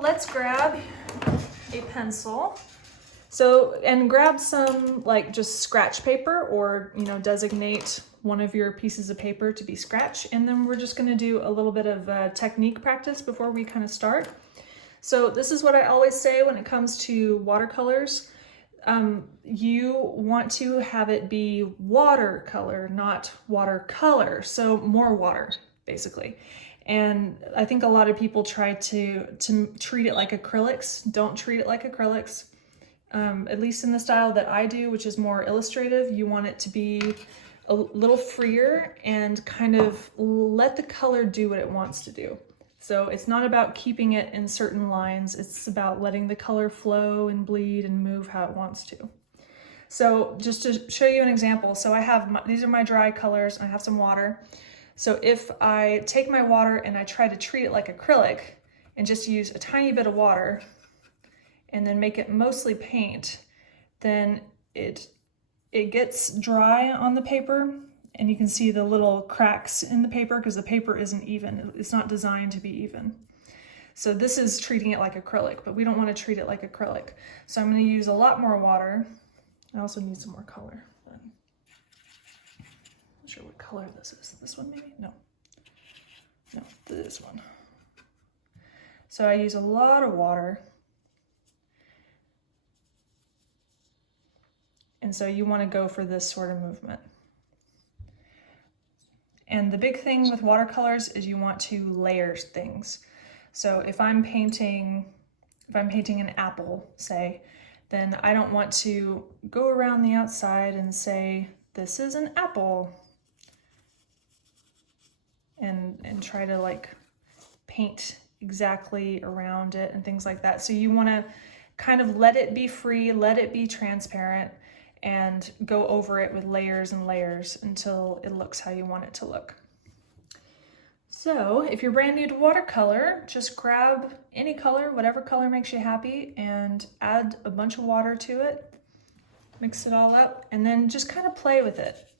Let's grab a pencil. So, and grab some like just scratch paper, or, you know, designate one of your pieces of paper to be scratch. And then we're just gonna do a little bit of technique practice before we kind of start. So this is what I always say when it comes to watercolors. You want to have it be watercolor, not watercolor. So more water, basically. And I think a lot of people try to treat it like acrylics. Don't treat it like acrylics. At least in the style that I do, which is more illustrative, you want it to be a little freer and kind of let the color do what it wants to do. So it's not about keeping it in certain lines, it's about letting the color flow and bleed and move how it wants to. So just to show you an example, so I have, these are my dry colors, and I have some water. So if I take my water and I try to treat it like acrylic and just use a tiny bit of water and then make it mostly paint, then it gets dry on the paper, and you can see the little cracks in the paper because the paper isn't even. It's not designed to be even. So this is treating it like acrylic, but we don't want to treat it like acrylic. So I'm going to use a lot more water. I also need some more color. I'm not sure what color this is. This one maybe? No, this one. So I use a lot of water. And so you want to go for this sort of movement. And the big thing with watercolors is you want to layer things. So if I'm painting an apple, say, then I don't want to go around the outside and say, this is an apple, and try to like paint exactly around it and things like that. So you want to kind of let it be free, let it be transparent, and go over it with layers and layers until it looks how you want it to look. So if you're brand new to watercolor, just grab any color, whatever color makes you happy, and add a bunch of water to it, mix it all up, and then just kind of play with it.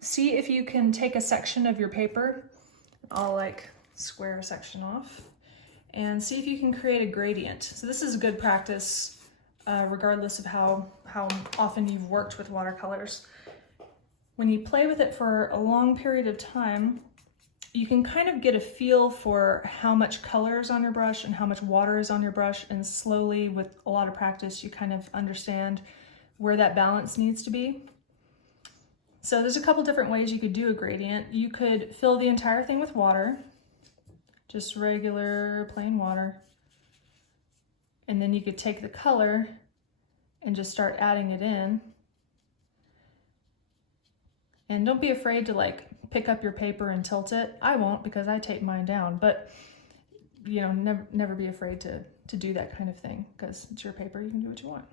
See if you can take a section of your paper, I'll like square a section off, and see if you can create a gradient. So this is a good practice regardless of how often you've worked with watercolors. When you play with it for a long period of time, you can kind of get a feel for how much color is on your brush and how much water is on your brush, and slowly, with a lot of practice, you kind of understand where that balance needs to be. So there's a couple different ways you could do a gradient. You could fill the entire thing with water, just regular plain water, and then you could take the color and just start adding it in. And don't be afraid to like pick up your paper and tilt it. I won't, because I tape mine down, but you know, never be afraid to do that kind of thing, because it's your paper, you can do what you want.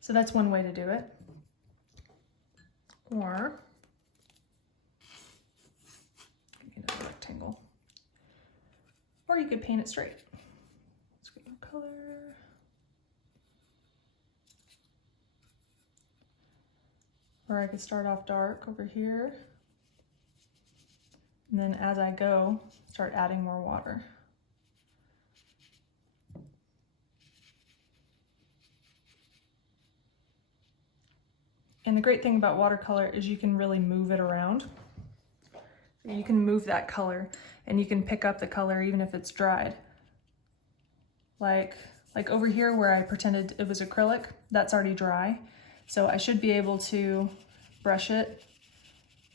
So that's one way to do it. Or another rectangle. Or you could paint it straight. Let's get more color. Or I could start off dark over here, and then as I go, start adding more water. And the great thing about watercolor is you can really move it around. You can move that color, and you can pick up the color even if it's dried. Like over here where I pretended it was acrylic, that's already dry. So I should be able to brush it,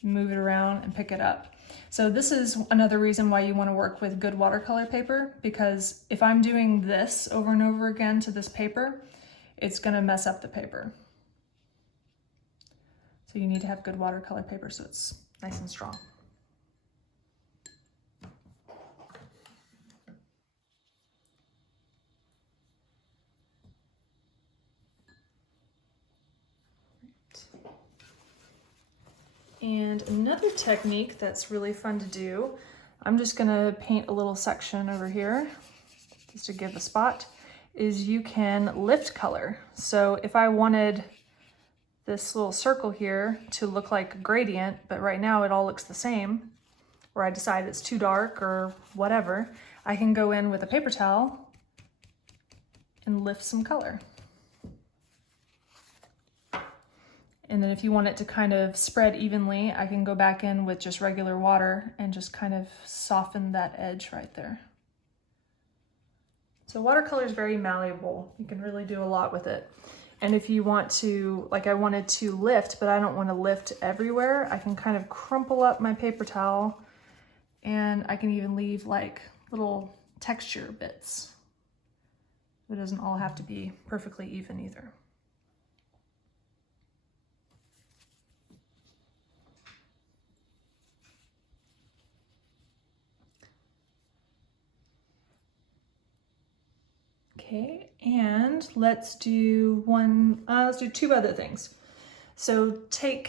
move it around, and pick it up. So this is another reason why you want to work with good watercolor paper, because if I'm doing this over and over again to this paper, it's going to mess up the paper. So you need to have good watercolor paper so it's nice and strong. And another technique that's really fun to do, I'm just gonna paint a little section over here just to give a spot, is you can lift color. So if I wanted this little circle here to look like a gradient, but right now it all looks the same, or I decide it's too dark or whatever, I can go in with a paper towel and lift some color. And then if you want it to kind of spread evenly, I can go back in with just regular water and just kind of soften that edge right there. So watercolor is very malleable. You can really do a lot with it. And if you want to, like I wanted to lift, but I don't want to lift everywhere, I can kind of crumple up my paper towel and I can even leave like little texture bits. It doesn't all have to be perfectly even either. Okay, and let's do two other things. So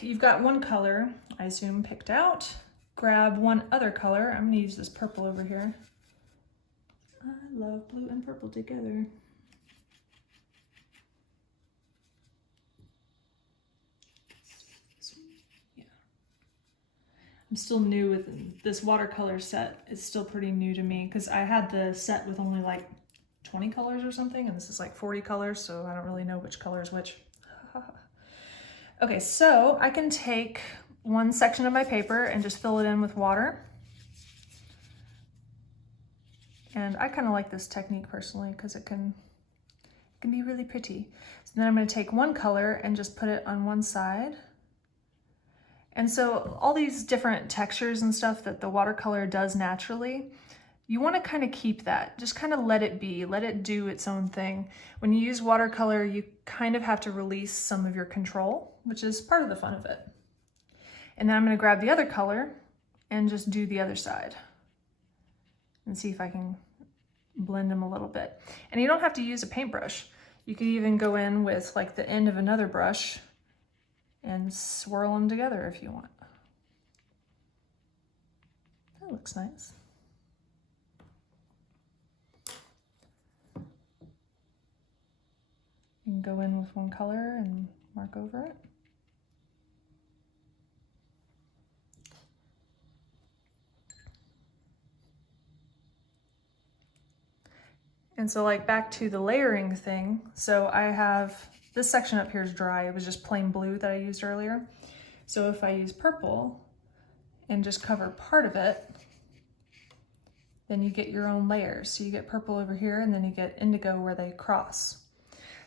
you've got one color, I assume, picked out. Grab one other color. I'm gonna use this purple over here. I love blue and purple together. Yeah. I'm still new with this watercolor set. It's still pretty new to me because I had the set with only like 20 colors or something, and this is like 40 colors, so I don't really know which color is which. Okay, so I can take one section of my paper and just fill it in with water. And I kind of like this technique personally because it can be really pretty. So then I'm going to take one color and just put it on one side. And so all these different textures and stuff that the watercolor does naturally, you want to kind of keep that. Just kind of let it be, let it do its own thing. When you use watercolor, you kind of have to release some of your control, which is part of the fun of it. And then I'm going to grab the other color and just do the other side and see if I can blend them a little bit. And you don't have to use a paintbrush. You could even go in with like the end of another brush and swirl them together if you want. That looks nice. You can go in with one color and mark over it. And so like back to the layering thing, so I have this section up here is dry. It was just plain blue that I used earlier. So if I use purple and just cover part of it, then you get your own layers. So you get purple over here and then you get indigo where they cross.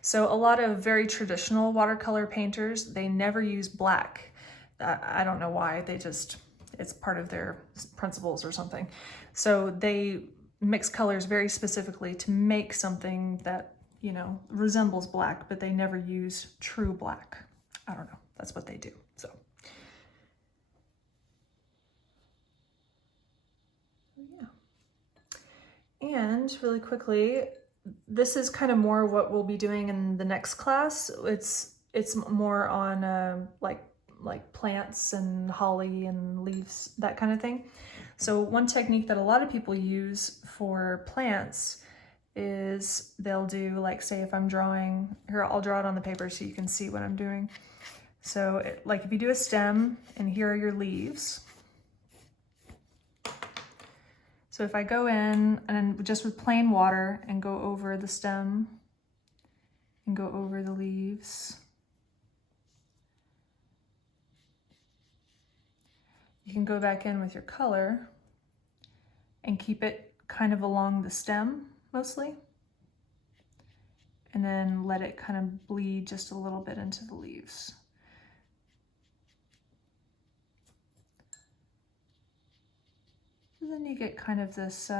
So a lot of very traditional watercolor painters, they never use black. I don't know why, it's part of their principles or something. So they mix colors very specifically to make something that, you know, resembles black, but they never use true black. I don't know, that's what they do, so. Yeah. And really quickly, this is kind of more what we'll be doing in the next class. It's more on like plants and holly and leaves, that kind of thing. So one technique that a lot of people use for plants is they'll do, like, say if I'm drawing, here I'll draw it on the paper so you can see what I'm doing. So like if you do a stem and here are your leaves. So if I go in and just with plain water and go over the stem and go over the leaves, you can go back in with your color and keep it kind of along the stem mostly, and then let it kind of bleed just a little bit into the leaves. And then you get kind of this,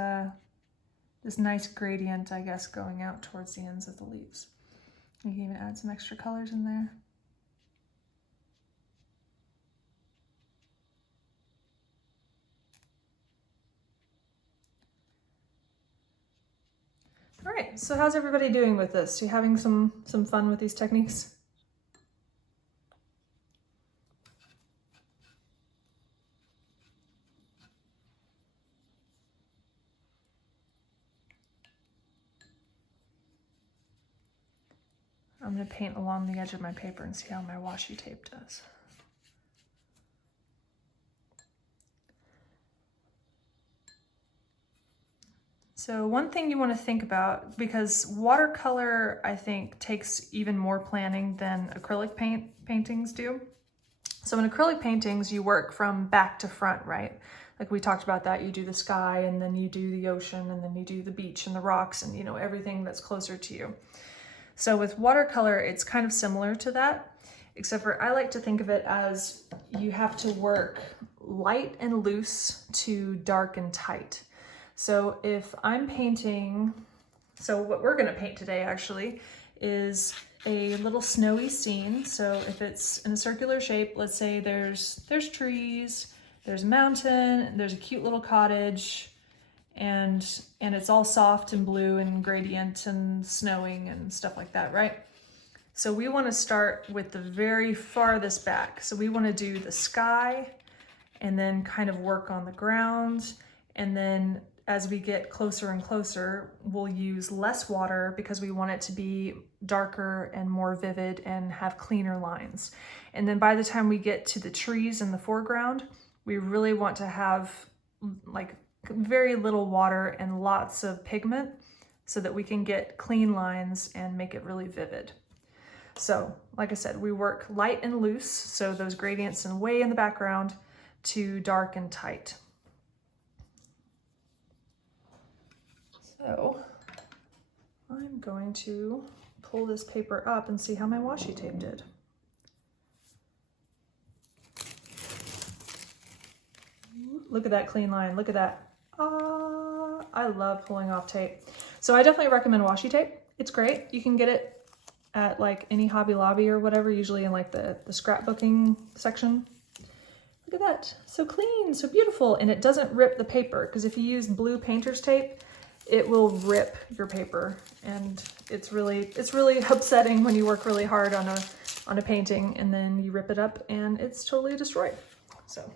this nice gradient, I guess, going out towards the ends of the leaves. You can even add some extra colors in there. All right, so how's everybody doing with this? You having some fun with these techniques? I'm gonna paint along the edge of my paper and see how my washi tape does. So one thing you want to think about, because watercolor, I think, takes even more planning than acrylic paintings do. So in acrylic paintings, you work from back to front, right? Like we talked about that, you do the sky and then you do the ocean and then you do the beach and the rocks and, you know, everything that's closer to you. So with watercolor, it's kind of similar to that, except for I like to think of it as you have to work light and loose to dark and tight. So if I'm painting, so what we're gonna paint today actually is a little snowy scene. So if it's in a circular shape, let's say there's trees, there's a mountain, there's a cute little cottage, and it's all soft and blue and gradient and snowing and stuff like that, right? So we wanna start with the very farthest back. So we wanna do the sky and then kind of work on the ground, and then as we get closer and closer, we'll use less water because we want it to be darker and more vivid and have cleaner lines. And then by the time we get to the trees in the foreground, we really want to have like very little water and lots of pigment so that we can get clean lines and make it really vivid. So like I said, we work light and loose, so those gradients and way in the background, to dark and tight. So I'm going to pull this paper up and see how my washi tape did. Look at that clean line, look at that. I love pulling off tape. So I definitely recommend washi tape. It's great. You can get it at like any Hobby Lobby or whatever, usually in like the scrapbooking section. Look at that, so clean, so beautiful. And it doesn't rip the paper, because if you use blue painter's tape, it will rip your paper, and it's really upsetting when you work really hard on a painting and then you rip it up and it's totally destroyed. So